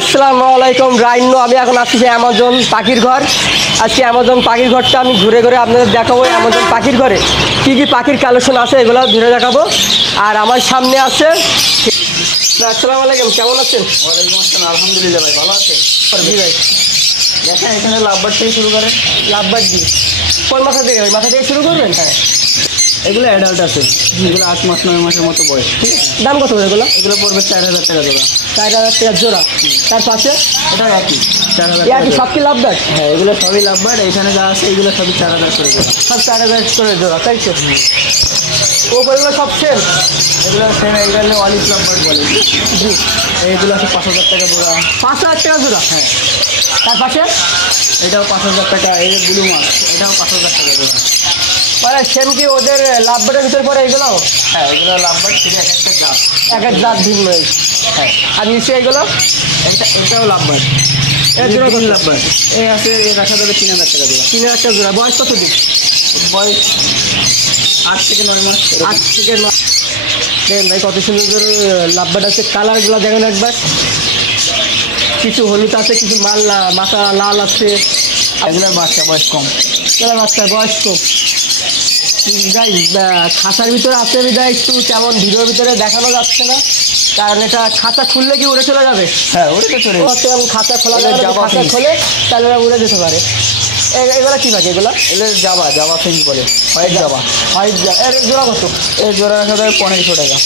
আসসালামু আলাইকুম রাইনো। আমি এখন আসছি অ্যামাজন পাখির ঘর। আজকে অ্যামাজন পাখির ঘরটা আমি ঘুরে ঘুরে আপনাদের দেখাবো। অ্যামাজন পাখির ঘরে কী কী পাখির কালেকশন আছে এগুলো ঘুরে দেখাবো। আর আমার সামনে আছে। আসসালামু আলাইকুম, কেমন আছেন? ওয়ালাইকুম আসসালাম, আলহামদুলিল্লাহ ভাই, ভালো আছে? জি ভাই। দেখেন এখানে লাভবার্ড থেকে শুরু করেন। লাভবার্ড দিয়ে কোন মাথা থেকে? ওই মাথা থেকে শুরু করবেন? হ্যাঁ, এগুলো অ্যাডাল্ট আছে, এগুলো 8 মাস 9 মাসের মতো বয়স। ঠিক আছে, দাম কত করে এগুলো? এগুলো পড়বে 4000 টাকা জোড়া। 4000 টাকা জোড়া। তার পাশে এটা একই 4000 কি টাকা। সব কি লাভবার্ড? হ্যাঁ, এগুলো সবই লাভবার্ড। এখানে যা আছে এগুলো সবই 4000 করে জোড়া। সব 4000 করে জোড়া, তাই তো? ওপরগুলো সব সেম? এগুলো সেম, এগুলো অলিভ লাভবার্ড বলে। জি। এইগুলো আছে 5000 টাকা জোড়া। 5000 টাকা জোড়া? হ্যাঁ। তার পাশে এটাও 5000 টাকা। এই ব্লু মাছ, এটাও 5000 টাকা জোড়া। মানে সেম কি ওদের লাভবার্ডের ভিতর পরে এগুলো? হ্যাঁ, এগুলো লাভবার্ড, ঠিক আছে, একটা জাত। এক এক জাত ভিন্ন। হ্যাঁ। আর নিচে এগুলো? এটাও লাভবার্ড। এর জোড়া কত? লাভবার্ড এই আছে, রাখা যাবে 3000 টাকা জোড়া। 3000 টাকা জোড়া। বয়স কত দিন? বয়স 8 থেকে 9 মাস। 8 থেকে 9। দেখেন ভাই কত সুন্দর লাভবার্ড আছে। কালারগুলো দেখেন একবার। কিছু হলুদ আছে, কিছু মাথা লাল আছে। এগুলোর বাচ্চা বয়স কম। বাচ্চার বয়স কম। যাই খাঁচার ভিতরে আছে বিদায় একটু তেমন ভিডিওর ভিতরে দেখানো যাচ্ছে না, কারণ এটা খাঁচা খুললে কি উড়ে চলে যাবে? হ্যাঁ, ওটা তো চলে এবং খাঁচা খোলা যাবে, খাঁচা খোলে তাহলে ওরা উড়ে যেতে পারে। এগুলো কী থাকে? এগুলো জাবা ফিঞ্চ বলে, হোয়াইট জাবা। এর জোড়া কত? এর জোড়া রাখা যাবে 1500 টাকা।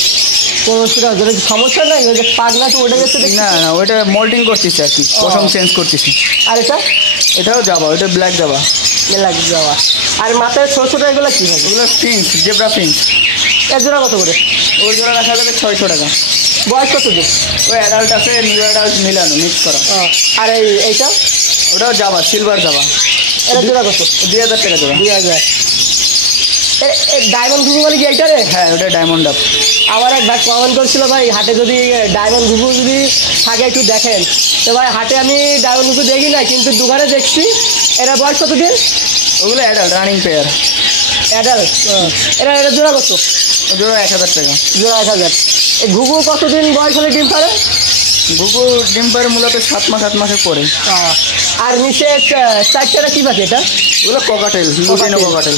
1500 টাকা জোড়া। সমস্যা নাই? ওই যে পাগলা তো উঠে গেছে দেখছি। না, ওইটা মোল্টিং করতেছি আর কি, পশম চেঞ্জ করতেছি। আর এটাও জাবা, ওইটা ব্ল্যাক জাবা। লাগে যাওয়া। আর মাথায় ছোটো ছোটো এগুলো কী থাকে? ওগুলো ফিঞ্চ, জেব্রা ফিঞ্চ। এর জোড়া কত করে? ওর জোড়া রাখা যাবে 600 টাকা। বয়স কত দিন? ওই অ্যাডাল্ট আছে, নিউ অ্যাডাল্ট মিলানো, মিক্স করা। আর এইটা? ওটাও জাবা, সিলভার জাবা। এটা জোড়া কত? 2000 টাকা জোড়া। 2000। ডায়মন্ড ঘুঘু বলে কি এইটা রে? হ্যাঁ, ওটা ডায়মন্ড আপ। আমার এক ভাই কমেন্ট করছিল, ভাই হাটে যদি ডায়মন্ড ঘুঘু যদি থাকে একটু দেখেন। তো ভাই হাটে আমি ডায়মন্ড ঘুঘু দেখি না, কিন্তু দোকানে দেখছি। এরা বয়স কত দিন? ওগুলো অ্যাডাল্ট, রানিং পেয়ার। অ্যাডাল্ট। এটা জোড়া কত? জোড়া 1000 টাকা। জোড়া 1000। এই ঘুঘু কতদিন বয়স হলে ডিম পারে? ঘুঘু ডিম পারে মূলত 7 মাস 8 মাসের পরে। আর নিচে চারটাটা কী পাখি এটা? এগুলো ককাটেল, লুটিনো ককাটেল।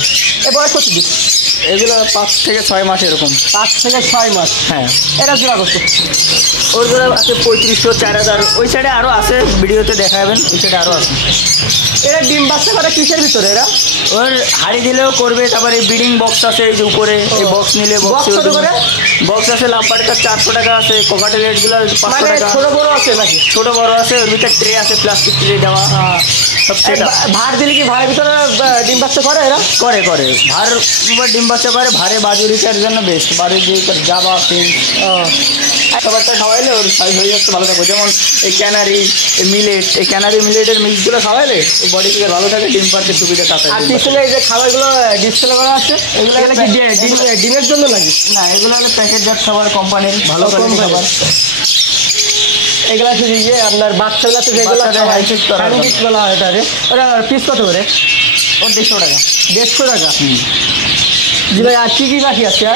এ বয়স কত দিন? এগুলো 5 থেকে 6 মাস এরকম। 5 থেকে 6 মাস। হ্যাঁ। এটা জোড়া কত? ওর জোড়া আছে 3500, 4000। ওই সাইডে আরও আছে, ভিডিওতে দেখা যাবেন, ওই সাইডে আরও আছে। এরা ডিম বাচ্চা করে কিসের ভিতরে? এরা ওর হাড়ি দিলেও করবে। তারপরে ব্রিডিং বক্স আছে, এই যে উপরে এই বক্স নিলে বক্স আছে। লাভবার্ডটা 400 টাকা আছে। কোকাটেল রেটগুলো 500 টাকা। ছোট বড় আছে নাকি? ছোট বড় আছে, ওর ভিতরে ট্রে আছে, প্লাস্টিক ট্রে দেওয়া সব সেটা। ভাড় দিলে কি ভাড়ের ভিতরে ডিম বাচ্চা করে? এরা করে ভার ডিম বাচ্চা করে। ভারে বাজুরিটার জন্য বেস্ট। বাড়ির দিয়ে জাবা ফিঞ্চ খাবারটা খাওয়াইলে ওর সাইজ হয়ে যাচ্ছে, ভালো থাকবে। যেমন এই ক্যানারি, এই মিলেট, এই ক্যানারি মিলেটের মিক্সগুলো খাওয়াইলে ওর বডি থেকে ভালো থাকে, ডিম পাড়তে সুবিধা থাকে। আর পিছনে এই যে খাবারগুলো ডিসপ্লে করা আছে, এগুলো কি ডিমের জন্য নাকি? না, এগুলো হলো প্যাকেটজাত খাবার, কোম্পানির ভালো কোয়ালিটির খাবার। এগুলো আছে যে আপনার বাচ্চাগুলো আছে যেগুলো বলা হয়, এটা ওরা পিস কত করে? ওর 150 টাকা। 150 টাকা। জি ভাই। আর কী কী পাখি আছে?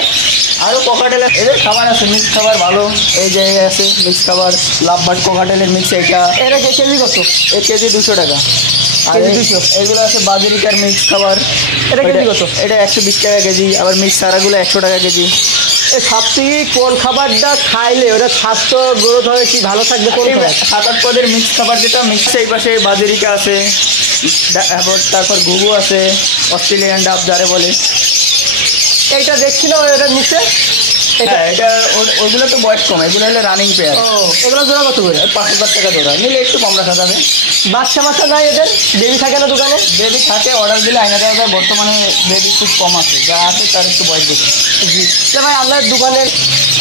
আরও কোকাটেল এদের খাবার আছে, মিক্স খাবার ভালো। এই যে আছে মিক্স খাবার, লাভবার্ড কোকাটেলের মিক্স। এটা কেজি কত? এই কেজি 200 টাকা। আর 200। এগুলো আছে বাজরিকার মিক্স খাবার। এটা কেজি কত? এটা 120 টাকা কেজি। আবার মিক্স সারাগুলো 100 টাকা কেজি। সবথেকে কোন খাবারটা খাইলে ওটা স্বাস্থ্য গ্রোথ হয়, কি ভালো থাকবে? কোন খাবার? 7-8 পদের মিক্স খাবার, যেটা মিক্স। এই পাশে বাজরিকা আছে, তারপর ঘুঘু আছে, অস্ট্রেলিয়ান ডাব যারে বলে। এইটা দেখছিল এটা নিচে। হ্যাঁ, এটা ওইগুলো তো বয়স কম। এগুলো হলে রানিং পেয়ার। এগুলো জোড়া কত করে? 5000 টাকা জোড়া। নিলে একটু কম রাখা যাবে। বাচ্চা নাই এদের? বেবি থাকে না দোকানে? বেবি থাকে, অর্ডার দিলে আইনা দেওয়া যায়। বর্তমানে বেবি খুব কম আছে, যা আছে তার একটু বয়স বেশি। জি। ভাই আপনার দোকানের,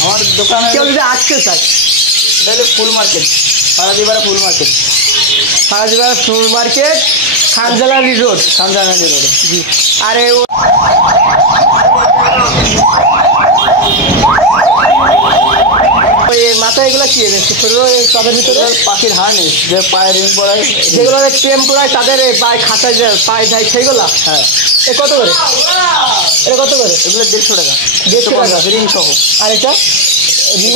আমার দোকানে কেউ যদি আসতে চায়, এটা হলো ফুল মার্কেট, সারাদিবারা ফুল মার্কেট। সারাদিবারা ফুল মার্কেট, খানজালালি রোড। জি। আরে ওই মাথায় এগুলো কি তাদের ভিতরে? পাখির হার্নেস, যে পায়ে রিং পরায়, যেগুলো প্রেম করায় তাদের পায়ে খাঁচায় যে পায়ে দেয় সেইগুলো। হ্যাঁ। এ কত করে? এটা কত করে? এগুলো 150 টাকা। 150 টাকা রিং সহ। আর এটা রিং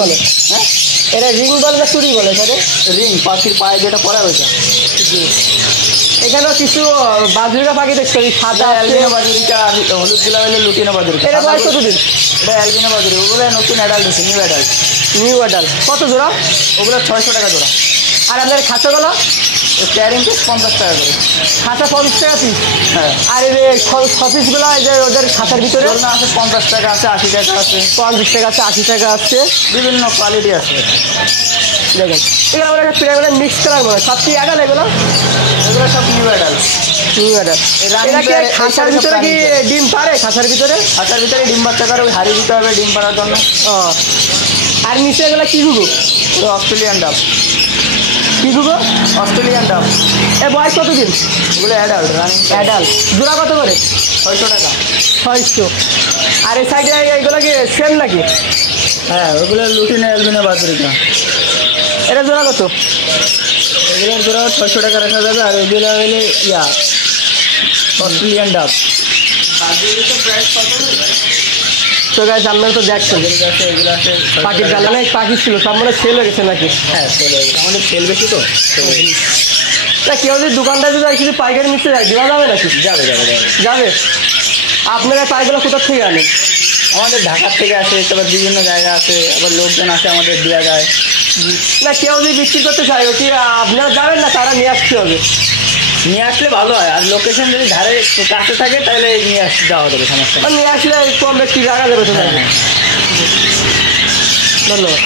বলে? হ্যাঁ, এটা রিং বলে না চুরি বলে স্যার? রিং পাখির পায়ে যেটা পরা ওইটা। জি। এখানেও কিছু বাজরিকা পাখি দেখতে পাচ্ছি, সাদা আছে। অ্যালবিনো বাজুরিকা আর হলুদ গুলা হলে লুটিনো বাজুরিকা। এটা বয়স কতদিন? এটা অ্যালবিনো বাজুরি, ওগুলো নতুন অ্যাডাল্ট হচ্ছে, নিউ অ্যাডাল্ট। নিউ অ্যাডাল্ট কত জোড়া? ওগুলো 600 টাকা জোড়া। আর আপনার খাঁচাগুলো? ক্যারিং পিস 50 টাকা করে। খাঁচা 50 টাকা পিস। হ্যাঁ। আর এই সপিসগুলো যে ওদের খাঁচার ভিতরে? দোলনা আছে 50 টাকা আছে, 80 টাকা আছে, 50 টাকা আছে, 80 টাকা আছে, বিভিন্ন কোয়ালিটি আছে। দেখেন এগুলো আমার একটা প্লেয়ার মিক্স করার মনে হয়। সব কি অ্যাডাল এগুলো? এগুলো সব new adult. New adult. Running এটা কি পেয়ার, খাঁচার এই ভিতরে কি সব ডিম পারে? খাঁচার ভিতরে? খাঁচার ভিতরে ডিম বাচ্চা করে ওই হাড়ি দিতে হবে ডিম পাড়ার জন্য। ও, আর নিচে এগুলো কি গুগু? ওটা অস্ট্রেলিয়ান ডাব। কি গুগু? অস্ট্রেলিয়ান ডাব। এ বয়স কতদিন? ওগুলো অ্যাডাল্ট, রানিং অ্যাডাল। জোড়া কত করে? 600 টাকা। 600। আর এই সাইডে এইগুলো কি সেম নাকি? হ্যাঁ, ওগুলো লুটিনো অ্যালবিনো বাজরিকা। এটা জোড়া কত? এগুলোর জোড়া 600 টাকা রাখা যাবে। আর ওইগুলো হলে অস্ট্রেলিয়ান ডাব। তো গাইস আপনারা তো দেখছেন এগুলো আছে পাখির গালে অনেক পাখি ছিল, সব মনে সেল হয়ে গেছে নাকি? হ্যাঁ, আমাদের সেল বেশি তো। তা কেউ যদি দোকানটা যদি কিছু পাইকারি মিশতে যায় দেওয়া যাবে নাকি? যাবে যাবে যাবে। যাবে। আপনারা পাইগুলো কোথা থেকে আনেন? আমাদের ঢাকার থেকে আসে, তারপর বিভিন্ন জায়গা আছে, আবার লোকজন আসে, আমাদের দেওয়া যায়। না কেউ যদি বিক্রি করতে চায় ও কি আপনারা যাবেন না তারা নিয়ে আসতে হবে? নিয়ে আসলে ভালো হয়। আর লোকেশন যদি ধারে কাছে থাকে তাহলে নিয়ে আসতে যাওয়া যাবে, সমস্যা নেই। নিয়ে আসলে কম বেশি রাখা যাবে তো। ধন্যবাদ।